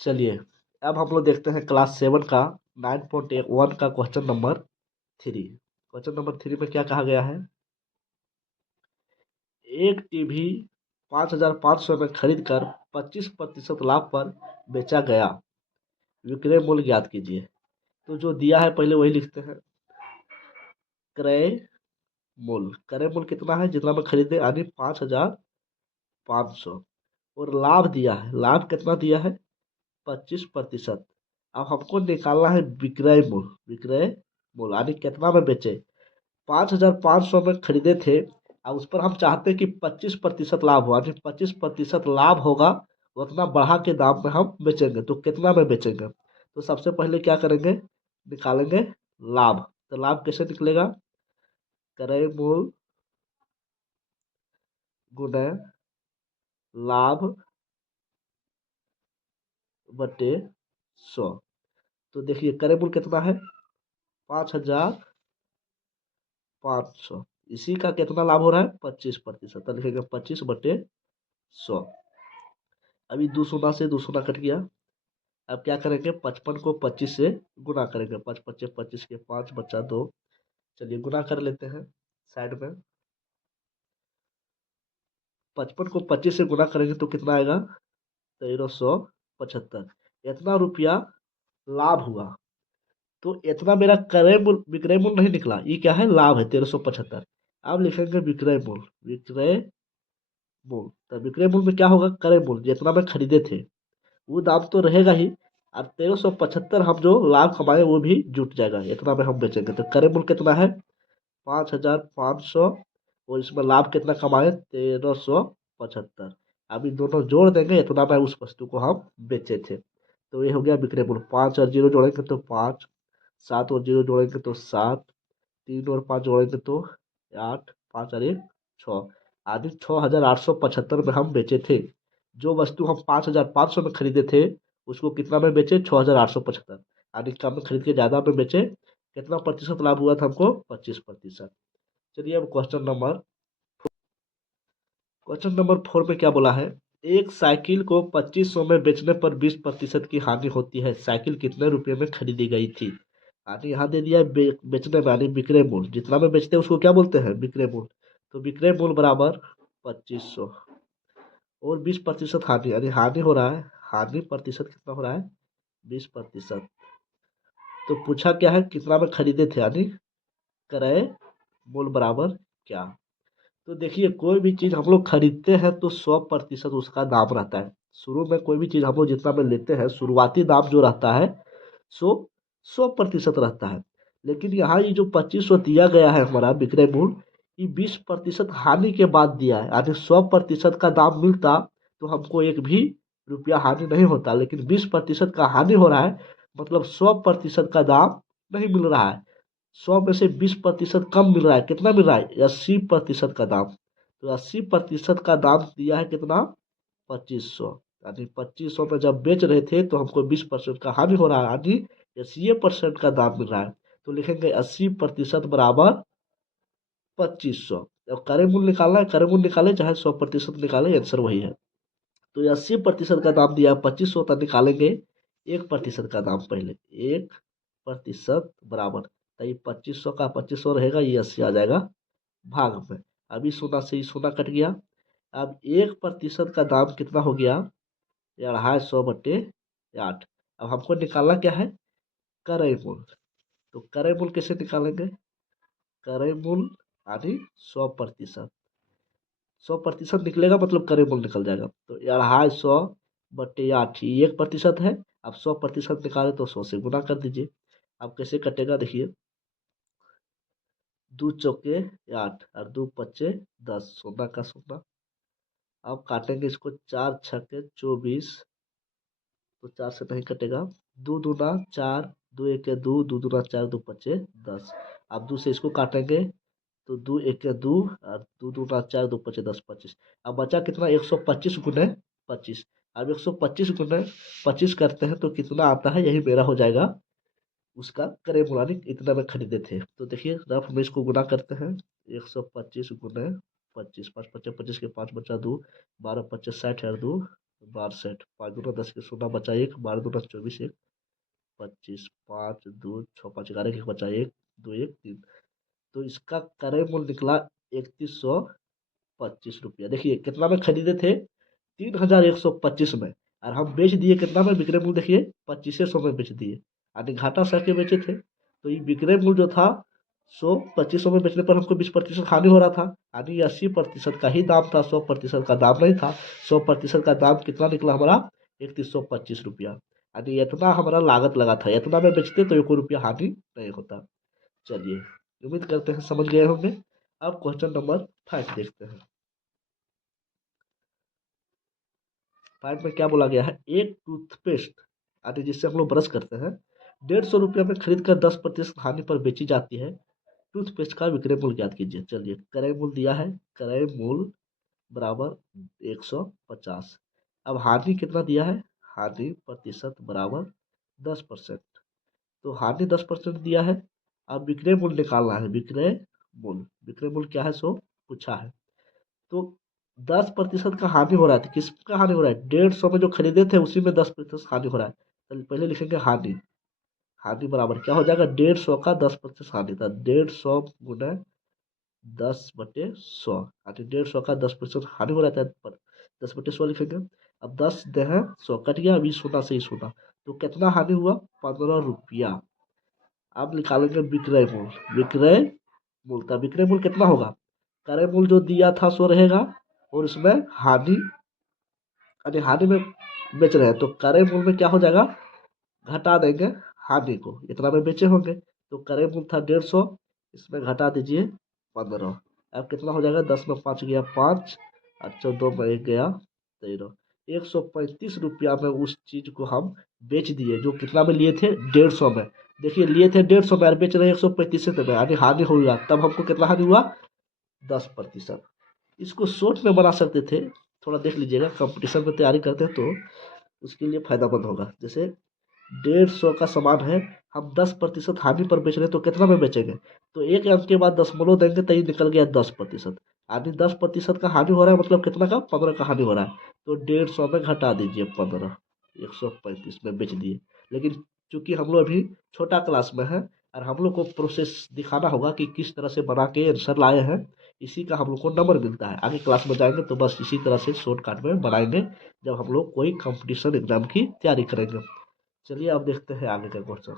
चलिए, अब हम लोग देखते हैं क्लास 7 का 9.1 का क्वेश्चन नंबर 3 में क्या कहा गया है। एक टीवी 5,500 में खरीद कर 25% लाभ पर बेचा गया, विक्रय मूल्य ज्ञात कीजिए। तो जो दिया है पहले वही लिखते हैं। क्रय क्रय मूल्य कितना है, जितना में खरीदे यानी 5,500। और लाभ दिया है, लाभ कितना दिया है, 25%। अब हमको निकालना है विक्रय मूल्य यानी कितना में बेचे। 5,500 में खरीदे थे, अब उस पर हम चाहते हैं कि 25% लाभ हो, यानी 25% लाभ होगा, उतना बढ़ा के दाम में हम बेचेंगे। तो कितना में बेचेंगे, तो सबसे पहले क्या करेंगे, निकालेंगे लाभ। तो लाभ कैसे निकलेगा, क्रय मूल्य गुणे लाभ बटे 100। तो देखिए क्रय मूल्य कितना है, 5,500, इसी का कितना लाभ हो रहा है, 25%। तो लिखेंगे 25/100। अभी 2 शून्य से 2 शून्य कट गया। अब क्या करेंगे, 55 को 25 से गुना करेंगे। 5 × 5 = 25 के 5 बचा 2। चलिए गुना कर लेते हैं साइड में। 55 को 25 से गुना करेंगे तो कितना आएगा, 1375। इतना रुपया लाभ हुआ। तो इतना मेरा क्रय मूल्य, विक्रय मूल्य नहीं निकला, ये क्या है, लाभ है 1375। अब लिखेंगे तो विक्रय मूल्य में क्या होगा, क्रय मूल्य जितना में खरीदे थे वो दाम तो रहेगा ही, और 1375 हम जो लाभ कमाए वो भी जुट जाएगा, इतना में हम बेचेंगे। तो क्रय मूल्य कितना है, 5,500, और इसमें लाभ कितना कमाए, 1375। अभी दोनों जोड़ देंगे, इतना में उस वस्तु को हम बेचे थे। तो ये हो गया विक्रय मूल्य। 5 और 0 जोड़ेंगे तो 5, 7 और 0 जोड़ेंगे तो 7, 3 और 5 जोड़ेंगे तो 8, 5 और 1 6, आदि 6,875 में हम बेचे थे। जो वस्तु हम 5,500 में खरीदे थे उसको कितना में बेचे, 6,875, आदि कम में खरीद के ज़्यादा में बेचे। कितना प्रतिशत लाभ हुआ था हमको, 25%। चलिए अब क्वेश्चन नंबर 4 में क्या बोला है। एक साइकिल को 2500 में बेचने पर 20% की हानि होती है, साइकिल कितने रुपए में खरीदी गई थी। यानी यहाँ दे दिया है बेचने में, यानी विक्रय मूल्य, जितना में बेचते हैं उसको क्या बोलते हैं, विक्रय मूल्य। तो विक्रय मूल्य बराबर 2500 और 20% हानि, यानी हानि हो रहा है, हानि प्रतिशत कितना हो रहा है, 20%। तो पूछा क्या है, कितना में खरीदे थे, यानी क्रय मूल्य बराबर क्या। तो देखिए कोई भी चीज़ हम लोग खरीदते हैं तो 100% उसका दाम रहता है। शुरू में कोई भी चीज़ हम लोग जितना में लेते हैं, शुरुआती दाम जो रहता है सो 100% रहता है। लेकिन यहाँ ये जो 2500 दिया गया है हमारा विक्रय मूल्य, ये 20% हानि के बाद दिया है, यानी 100% का दाम मिलता तो हमको एक भी रुपया हानि नहीं होता, लेकिन 20% का हानि हो रहा है, मतलब 100% का दाम नहीं मिल रहा है। 100 में से 20% कम मिल रहा है, कितना मिल रहा है, 80% का दाम। तो 80% का दाम दिया है कितना, 2500। यानी 2500 में जब बेच रहे थे तो हमको 20% का हानि हो रहा है, यानी 80% का दाम मिल रहा है। तो लिखेंगे 80% बराबर 2500। अब क्रय मूल्य निकालना है, क्रय मूल्य निकाले चाहे 100% निकाले, आंसर वही है। तो 80% का दाम दिया है 2500, तक निकालेंगे 1% का दाम पहले। 1% बराबर, तो ये 2500 का 2500 रहेगा, ये 80 आ जाएगा भाग में। अभी सोना से ही सोना कट गया। अब 1% का दाम कितना हो गया, 250/8। अब हमको निकालना क्या है, क्रय मूल्य। तो क्रय मूल्य कैसे निकालेंगे, क्रय मूल्य यानी 100%। 100% निकलेगा मतलब क्रय मूल्य निकल जाएगा। तो 250/8 ये 1% है। अब 100% निकाले तो 100 से गुना कर दीजिए। अब कैसे कटेगा देखिए, 2 चौके 8 और 2 पच्चे 10, सोना का सोना। अब काटेंगे इसको, 4 छक्के 24, तो 4 से नहीं कटेगा। 2 दूना 4, 2 एके 2, 2 दूना 4, 2 पच्चे 10। अब 2 से इसको काटेंगे तो 2 एके 2 और 2 दूना 4, 2 पच्चे 10, 25। अब बचा कितना, 125 गुने 25। अब 125 गुने 25 करते हैं तो कितना आता है, यही मेरा हो जाएगा उसका क्रय मूल्य, इतना में खरीदे थे। तो देखिए रफ में इसको गुना करते हैं, 125 गुने 25, 5 पच्चे 25 के 5 बचा 2, 12 पच्चे 60 और 2 62, 5 दूना 10 के 16 बचा एक, 12 दूना 24 एक 25, 5 2 6 5 11 के बचा एक, 2 1 3। तो इसका क्रय मूल्य निकला 3125 रुपया। देखिए कितना में खरीदे थे, 3125 में, और हम बेच दिए कितना में, विक्रय मूल्य देखिए 2500 में बेच दिए, यानी घाटा सह के बेचे थे। तो ये विक्रय मूल्य जो था 2500 में बेचने पर हमको 20% हानि हो रहा था, यानी 80% का ही दाम था, 100% का दाम नहीं था। 100% का दाम कितना निकला हमारा, 3125 रुपया, यानी इतना हमारा लागत लगा था, इतना में बेचते तो 1 रुपया हानि नहीं होता। चलिए, उम्मीद करते हैं समझ गए होंगे। अब क्वेश्चन नंबर 5 देखते हैं। 5 में क्या बोला गया है, एक टूथपेस्ट आदि जिससे हम लोग ब्रश करते हैं, 150 रुपया में खरीद कर 10% हानि पर बेची जाती है। टूथपेस्ट का विक्रय मूल्य ज्ञात कीजिए। चलिए, क्रय मूल्य दिया है, क्रय मूल्य बराबर 150। अब हानि कितना दिया है, हानि प्रतिशत बराबर 10%। तो हानि 10% दिया है। अब विक्रय मूल्य निकालना है, विक्रय मूल्य क्या है सो पूछा है। तो 10% का हानि हो रहा है, तो किसका हानि हो रहा है, 150 में जो खरीदे थे उसी में 10% हानि हो रहा है। तो पहले लिखेंगे हानि, हानि बराबर क्या हो जाएगा, 150 का 10% हानि था, 150 गुना 10/100, यानी 150 का 10% हानि हो रहा था, 10/100 लिखेंगे। अब 10 दे हैं 100 कट गया, अभी सोना से ही सोना, तो कितना हानि हुआ, 15 रुपया। अब निकालेंगे विक्रय मूल्य, विक्रय मूल्य कितना होगा, क्रय मूल्य जो दिया था सो रहेगा, और इसमें हानि, यानी हानि में बेच रहे हैं, तो क्रय मूल्य में क्या हो जाएगा, घटा देंगे हानि को, इतना में बेचे होंगे। तो क्रय मूल्य था 150, इसमें घटा दीजिए 15। अब कितना हो जाएगा, 10 में 5 गया 5, और 14 में 1 गया 13। 135 रुपया में उस चीज को हम बेच दिए, जो कितना में लिए थे, 150 में। देखिए लिए थे 150 में और बेच रहे हैं 135 में, यानी हानि होगा, तब हमको कितना हानि हुआ, 10%। इसको शॉर्ट में बना सकते थे, थोड़ा देख लीजिएगा, कंपटीशन में तैयारी करते हैं तो उसके लिए फायदामंद होगा। जैसे 150 का सामान है, हम 10% हानि पर बेच रहे हैं, तो कितना में बेचेंगे, तो एक अंक के बाद दशमलव देंगे तो ये निकल गया 10%, यानी 10% का हानि हो रहा है, मतलब कितना का, 15 का हानि हो रहा है। तो 150 में घटा दीजिए 15, 135 में बेच दिए। लेकिन चूंकि हम लोग अभी छोटा क्लास में है, और हम लोग को प्रोसेस दिखाना होगा कि किस तरह से बना के आंसर लाए हैं, इसी का हम लोग को नंबर मिलता है। आगे क्लास में जाएंगे तो बस इसी तरह से शॉर्टकट में बनाएंगे, जब हम लोग कोई कंपटीशन एग्जाम की तैयारी करेंगे। चलिए अब देखते हैं आगे का क्वेश्चन।